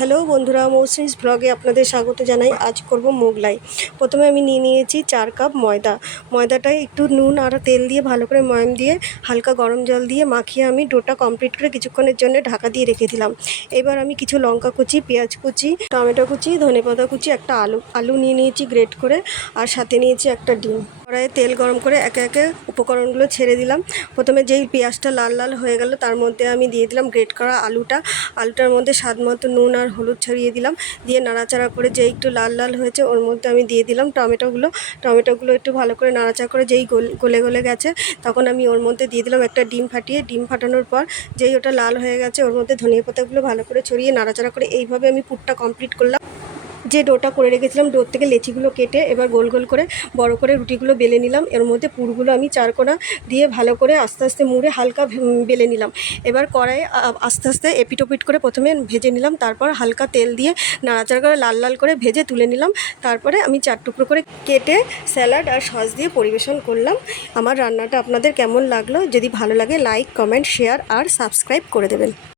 Hello বন্ধুরা, মৌসুমিস ব্লগে আপনাদের স্বাগত জানাই। আজ করব মোগলাই। প্রথমে আমি নিয়ে নিয়েছি চার কাপ ময়দা। ময়দাটায় একটু নুন আর তেল দিয়ে ভালো করে ময়ম দিয়ে হালকা গরম জল দিয়ে মাখিয়ে আমি ডোটা কমপ্লিট করে কিছুক্ষণের জন্য ঢাকা দিয়ে রেখে দিলাম। এবার আমি কিছু লঙ্কা কুচি, পেঁয়াজ কুচি, টমেটো কুচি, ধনেপাতা কুচি, একটা আলু আলু নিয়ে নিয়েছি গ্রেট করে, আর সাথে নিয়েছি একটা ডিম। কড়াইয়ে তেল গরম করে একে একে উপকরণগুলো ছেড়ে দিলাম। প্রথমে যেই পেঁয়াজটা লাল লাল হয়ে গেল, তার মধ্যে আমি দিয়ে দিলাম গ্রেট করা আলুটা। আলুটার মধ্যে স্বাদ মতো নুন আর হলুদ ছড়িয়ে দিলাম। দিয়ে নাড়াচাড়া করে যেই একটু লাল লাল হয়েছে, ওর মধ্যে আমি দিয়ে দিলাম টমেটোগুলো। টমেটোগুলো একটু ভালো করে নাড়াচাড়া করে যেই গল- গলে গেছে, তখন আমি ওর মধ্যে দিয়ে দিলাম একটা ডিম ফাটিয়ে। ডিম ফাটানোর পর যেই ওটা লাল হয়ে গেছে, ওর মধ্যে ধনিয়া পাতাগুলো ভালো করে ছড়িয়ে নাড়াচাড়া করে এইভাবে আমি পুরটা কমপ্লিট করলাম। যে ডোটা করে রেখেছিলাম, ডোর থেকে লেচিগুলো কেটে এবার গোল গোল করে বড় করে রুটিগুলো বেলে নিলাম। এর মধ্যে পুরগুলো আমি চারকোনা দিয়ে ভালো করে আস্তে আস্তে মুড়ে হালকা বেলে নিলাম। এবার কড়াই আস্তে আস্তে এপিটোপিট করে প্রথমে ভেজে নিলাম, তারপর হালকা তেল দিয়ে নাড়াচাড়া করে লাল লাল করে ভেজে তুলে নিলাম। তারপরে আমি চার টুকরো করে কেটে স্যালাড আর সস দিয়ে পরিবেশন করলাম। আমার রান্নাটা আপনাদের কেমন লাগল? যদি ভালো লাগে, লাইক, কমেন্ট, শেয়ার আর সাবস্ক্রাইব করে দেবেন।